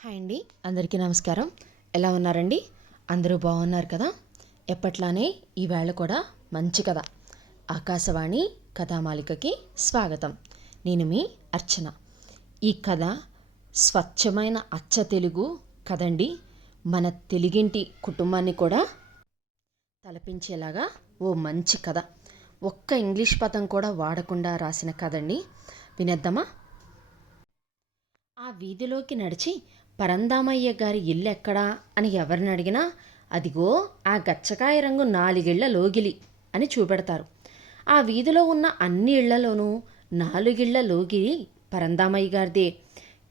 Hi అండి, అందరికీ నమస్కారం. ఎలా ఉన్నారండి? అందరూ బాగున్నారు కదా? ఎప్పట్లానే ఈవేళ కూడా మంచి కథ ఆకాశవాణి కథామాలికకి స్వాగతం. నేను మీ అర్చన. ఈ కథ స్వచ్ఛమైన అచ్చ తెలుగు కదండి. మన తెలుగింటి కుటుంబాన్ని కూడా తలపించేలాగా ఓ మంచి కథ. ఒక్క ఇంగ్లీష్ పదం కూడా వాడకుండా రాసిన కథండి. వినేద్దామా? ఆ వీధిలోకి నడిచి పరందామయ్య గారి ఇల్లు ఎక్కడా అని ఎవరిని అడిగినా అదిగో ఆ గచ్చకాయ రంగు 4 ఇళ్ల లోగిలి అని చూపెడతారు. ఆ వీధిలో ఉన్న అన్ని ఇళ్లలోనూ 4 ఇళ్ల లోగిలి పరందామయ్య గారిదే.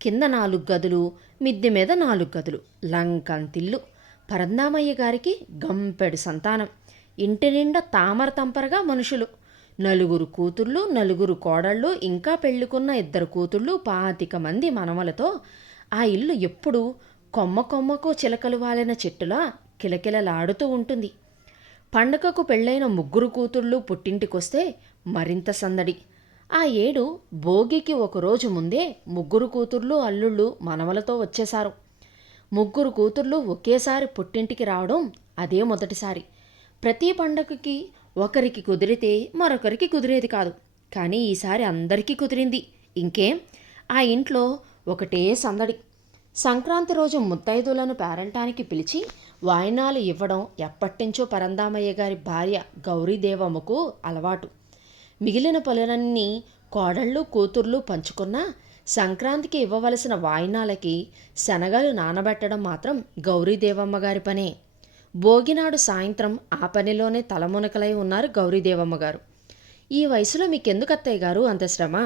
కింద 4 గదులు, మిద్దె మీద 4 గదులు, లంకంతిల్లు. పరందామయ్య గారికి గంపెడు సంతానం. ఇంటి నిండా తామర తంపరగా మనుషులు. 4 కూతుళ్ళు, 4 కోడళ్ళు, ఇంకా పెళ్ళికున్న 2 కూతుళ్ళు, 25 మంది మనవలతో ఆ ఇల్లు ఎప్పుడూ కొమ్మ కొమ్మకు చిలకలు వాలిన చెట్టులా కిలకిలలాడుతూ ఉంటుంది. పండగకు పెళ్ళైన 3 కూతుళ్ళు పుట్టింటికొస్తే మరింత సందడి. ఆ ఏడు భోగికి ఒకరోజు ముందే 3 కూతుళ్ళు, అల్లుళ్ళు మనవలతో వచ్చేశారు. 3 కూతుళ్ళు ఒకేసారి పుట్టింటికి రావడం అదే మొదటిసారి. ప్రతి పండగకి ఒకరికి కుదిరితే మరొకరికి కుదిరేది కాదు. కానీ ఈసారి అందరికీ కుదిరింది. ఇంకేం, ఆ ఇంట్లో ఒకటే సందడి. సంక్రాంతి రోజు ముత్తైదులను పేరంటానికి పిలిచి వాయినాలు ఇవ్వడం ఎప్పటినుంచో పరందామయ్య గారి భార్య గౌరీదేవమ్మకు అలవాటు. మిగిలిన పనులన్నీ కోడళ్ళు కూతుర్లు పంచుకున్నా సంక్రాంతికి ఇవ్వవలసిన వాయినాలకి శనగలు నానబెట్టడం మాత్రం గౌరీదేవమ్మ గారి పనే. భోగినాడు సాయంత్రం ఆ పనిలోనే తలమునకలై ఉన్నారు గౌరీదేవమ్మ గారు. ఈ వయసులో మీకెందుకు అత్తయ్య గారు అంత శ్రమ?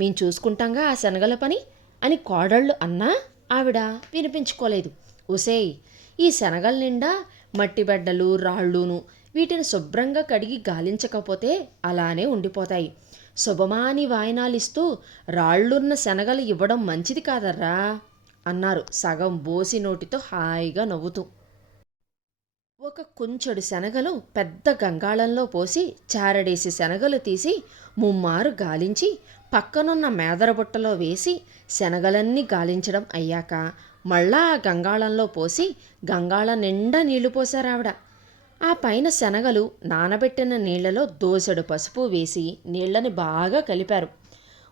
మేము చూసుకుంటాంగా ఆ శనగల పని అని కోడళ్ళు అన్నా ఆవిడ వినిపించుకోలేదు. ఉసేయ్, ఈ శనగల నిండా మట్టిబెడ్డలు రాళ్ళును, వీటిని శుభ్రంగా కడిగి గాలించకపోతే అలానే ఉండిపోతాయి. శుభమాని వాయినాలిస్తూ రాళ్ళున్న శనగలు ఇవ్వడం మంచిది కాదర్రా అన్నారు సగం బోసి నోటితో హాయిగా నవ్వుతూ. ఒక కుంచెడు శనగలు పెద్ద గంగాళంలో పోసి చారడేసి శనగలు తీసి ముమ్మారు గాలించి పక్కనున్న మేదరబుట్టలో వేసి శనగలన్నీ గాలించడం అయ్యాక మళ్ళా ఆ గంగాళంలో పోసి గంగాళం నిండా నీళ్లు పోశారావిడ. ఆ పైన శనగలు నానబెట్టిన నీళ్లలో దోసెడు పసుపు వేసి నీళ్లని బాగా కలిపారు.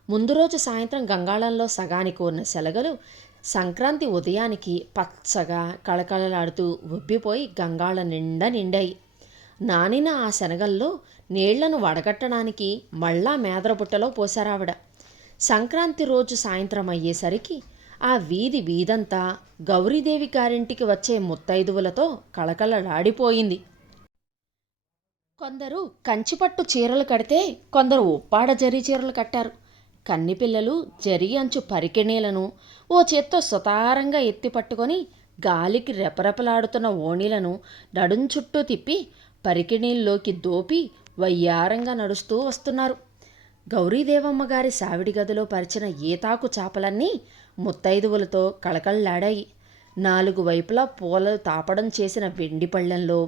ముందు రోజు సాయంత్రం గంగాళంలో సగానికి ఉన్న శనగలు సంక్రాంతి ఉదయానికి పచ్చగా కళకళలాడుతూ ఉబ్బిపోయి గంగాళం నిండా నిండాయి. నానిన ఆ శనగల్లో నీళ్లను వడగట్టడానికి మళ్ళా మేదరబుట్టలో పోశారావిడ. సంక్రాంతి రోజు సాయంత్రం అయ్యేసరికి ఆ వీధంతా గౌరీదేవి గారింటికి వచ్చే ముత్తైదువులతో కళకళలాడిపోయింది. కొందరు కంచిపట్టు చీరలు కడితే కొందరు ఉప్పాడ జరీ చీరలు కట్టారు. కన్నిపిల్లలు జరి అంచు పరికిణీలను ఓ చేత్తో సుతారంగా ఎత్తి పట్టుకొని గాలికి రెపరెపలాడుతున్న ఓణీలను నడుం చుట్టూ తిప్పి పరికిణీల్లోకి దోపి వయ్యారంగా నడుస్తూ వస్తున్నారు. గౌరీదేవమ్మ గారి సావిడి గదిలో పరిచిన ఏతాకు చాపలన్నీ ముత్తైదువులతో కళకళలాడాయి. 4 వైపులా పూలలు తాపడం చేసిన వెండి పళ్ళెంలో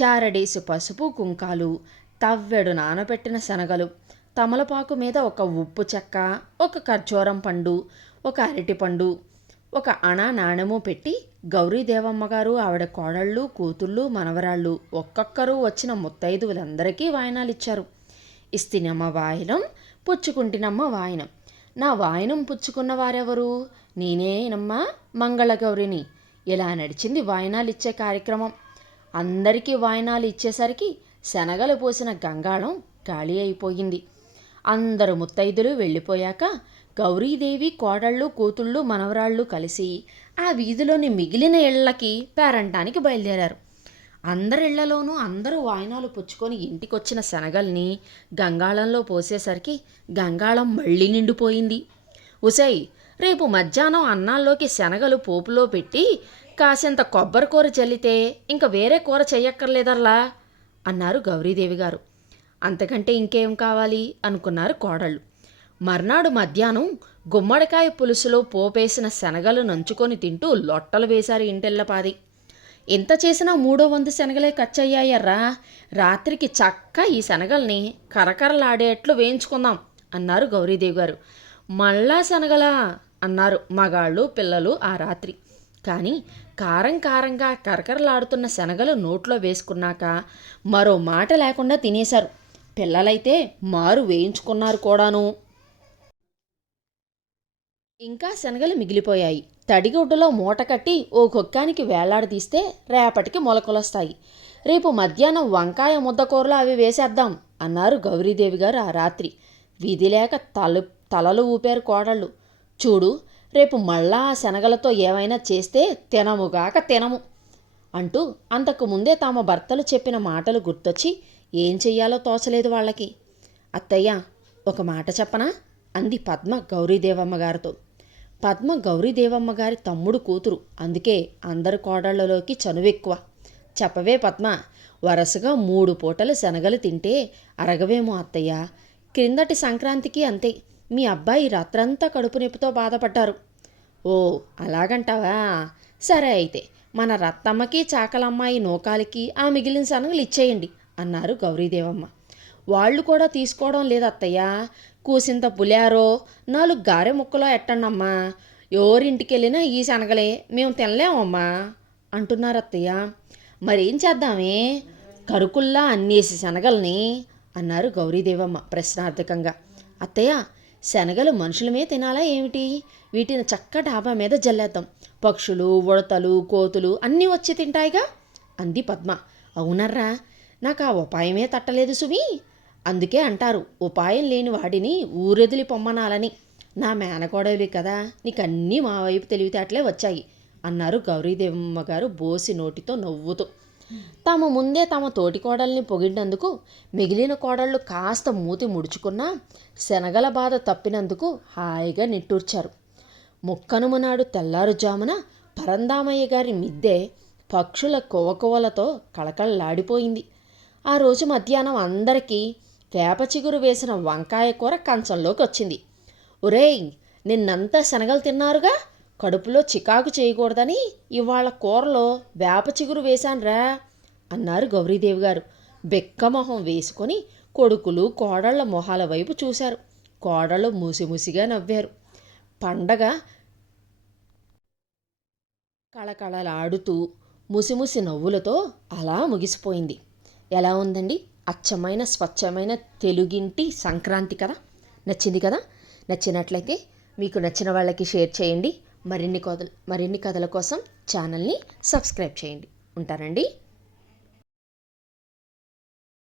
చారడేసి పసుపు కుంకాలు, తవ్వెడు నానబెట్టిన శనగలు, తమలపాకు మీద ఒక ఉప్పు చెక్క, ఒక ఖర్జూరం పండు, ఒక అరటిపండు, ఒక అణ నాణెము పెట్టి గౌరీదేవమ్మ గారు ఆవిడ కోడళ్ళు కూతుళ్ళు మనవరాళ్ళు ఒక్కొక్కరు వచ్చిన ముత్తైదువులందరికీ వాయనాలిచ్చారు. ఇస్తినమ్మ వాయనం, పుచ్చుకుంటినమ్మ వాయనం. నా వాయనం పుచ్చుకున్న వారెవరు? నేనేనమ్మా మంగళగౌరిని. ఇలా నడిచింది వాయనాలిచ్చే కార్యక్రమం. అందరికీ వాయనాలు ఇచ్చేసరికి శనగలు పోసిన గంగాళం ఖాళీ అయిపోయింది. అందరు ముత్తైదులు వెళ్ళిపోయాక గౌరీదేవి కోడళ్ళు కూతుళ్ళు మనవరాళ్ళు కలిసి ఆ వీధిలోని మిగిలిన ఇళ్లకి పేరంటానికి బయలుదేరారు. అందరిళ్లలోనూ అందరూ వాయినాలు పుచ్చుకొని ఇంటికొచ్చిన శనగల్ని గంగాళంలో పోసేసరికి గంగాళం మళ్ళీ నిండిపోయింది. ఉసేయ్, రేపు మధ్యాహ్నం అన్నాల్లోకి శనగలు పోపులో పెట్టి కాసింత కొబ్బరి కూర చల్లితే ఇంక వేరే కూర చెయ్యక్కర్లేదర్లా అన్నారు గౌరీదేవి గారు. అంతకంటే ఇంకేం కావాలి అనుకున్నారు కోడళ్ళు. మర్నాడు మధ్యాహ్నం గుమ్మడికాయ పులుసులో పోపేసిన శనగలు నంచుకొని తింటూ లొట్టలు వేశారు ఇంటెల్లపాది. ఎంత చేసినా 3వ వంతు శనగలే ఖర్చయ్యాయర్రా. రాత్రికి చక్క ఈ శనగల్ని కరకరలాడేట్లు వేయించుకుందాం అన్నారు గౌరీదేవి గారు. మళ్ళా శనగలా అన్నారు మగాళ్ళు పిల్లలు ఆ రాత్రి. కానీ కారం కారంగా కరకరలాడుతున్న శనగలు నోట్లో వేసుకున్నాక మరో మాట లేకుండా తినేశారు. పిల్లలైతే మారు వేయించుకున్నారు కూడాను. ఇంకా శనగలు మిగిలిపోయాయి. తడిగుడ్డలో మూట కట్టి ఓ కొక్కానికి వేలాడదీస్తే రేపటికి మొలకలొస్తాయి. రేపు మధ్యాహ్నం వంకాయ ముద్దకూరలో అవి వేసేద్దాం అన్నారు గౌరీదేవి గారు ఆ రాత్రి. విధి లేక తలలు ఊపారు కోడళ్ళు. చూడు, రేపు మళ్ళా ఆ శనగలతో ఏమైనా చేస్తే తినముగాక తినము అంటూ అంతకు ముందే తమ భర్తలు చెప్పిన మాటలు గుర్తొచ్చి ఏం చెయ్యాలో తోచలేదు వాళ్ళకి. అత్తయ్య, ఒక మాట చెప్పనా అంది పద్మ గౌరీదేవమ్మ గారితో. పద్మ గౌరీదేవమ్మ గారి తమ్ముడు కూతురు, అందుకే అందరి కోడళ్లలోకి చనువెక్కువ. చెప్పవే పద్మ, వరుసగా 3 పూటలు శనగలు తింటే అరగవేమో అత్తయ్య. క్రిందటి సంక్రాంతికి అంతే, మీ అబ్బాయి రాత్రంతా కడుపు నొప్పితో బాధపడ్డారు. ఓ, అలాగంటావా? సరే అయితే మన రత్తమ్మకి చాకలమ్మాయి నూకాలికి ఆ మిగిలిన శనగలు ఇచ్చేయండి అన్నారు గౌరీదేవమ్మ. వాళ్ళు కూడా తీసుకోవడం లేదత్తయ్య. కూసింత పులియారో 4 గారె ముక్కలో ఎట్టండమ్మా. ఎవరింటికెళ్ళినా ఈ శనగలే, మేము తినలేమమ్మా అంటున్నారత్తయ్య. మరేం చేద్దామే, కరుకుల్లా అన్నేసి శనగల్ని అన్నారు గౌరీదేవమ్మ ప్రశ్నార్థకంగా. అత్తయ్య, శనగలు మనుషులమే తినాలా ఏమిటి? వీటిని చక్క డాబా మీద జల్లేద్దాం. పక్షులు, ఉడతలు, కోతులు అన్నీ వచ్చి తింటాయిగా అంది పద్మ. అవునర్రా, నాకు ఆ ఉపాయమే తట్టలేదు సుమి. అందుకే అంటారు, ఉపాయం లేని వాడిని ఊరెదిలి పొమ్మనాలని. నా మేనకోడవి కదా, నీకన్నీ మా వైపు తెలివితేటలే వచ్చాయి అన్నారు గౌరీదేవమ్మ గారు బోసి నోటితో నవ్వుతూ. తాము ముందే తమ తోటి కోడల్ని పొగిడినందుకు మిగిలిన కోడళ్ళు కాస్త మూతి ముడుచుకున్నా శనగల బాధ తప్పినందుకు హాయిగా నిట్టూర్చారు. ముక్కనుమనాడు తెల్లారుజామున పరందామయ్య గారి మిద్దె పక్షుల కోవకోవలతో కళకళలాడిపోయింది. ఆ రోజు మధ్యాహ్నం అందరికీ వేప చిగురు వేసిన వంకాయ కూర కంచంలోకి వచ్చింది. ఒరేయ్, నిన్నంతా శనగలు తిన్నారుగా, కడుపులో చికాకు చేయకూడదని ఇవాళ కూరలో వేప చిగురు వేశాన్రా అన్నారు గౌరీదేవి గారు. బెక్కమొహం వేసుకొని కొడుకులు కోడళ్ల మొహాల వైపు చూశారు. కోడళ్ళు ముసిముసిగా నవ్వారు. పండగ కళకళలాడుతూ ముసిముసి నవ్వులతో అలా ముగిసిపోయింది. ఎలా ఉందండి? అచ్చమైన స్వచ్ఛమైన తెలుగింటి సంక్రాంతి కదా. నచ్చింది కదా? నచ్చినట్లయితే మీకు నచ్చిన వాళ్ళకి షేర్ చేయండి. మరిన్ని కథల కోసం ఛానల్ని సబ్స్క్రైబ్ చేయండి. ఉంటానండి.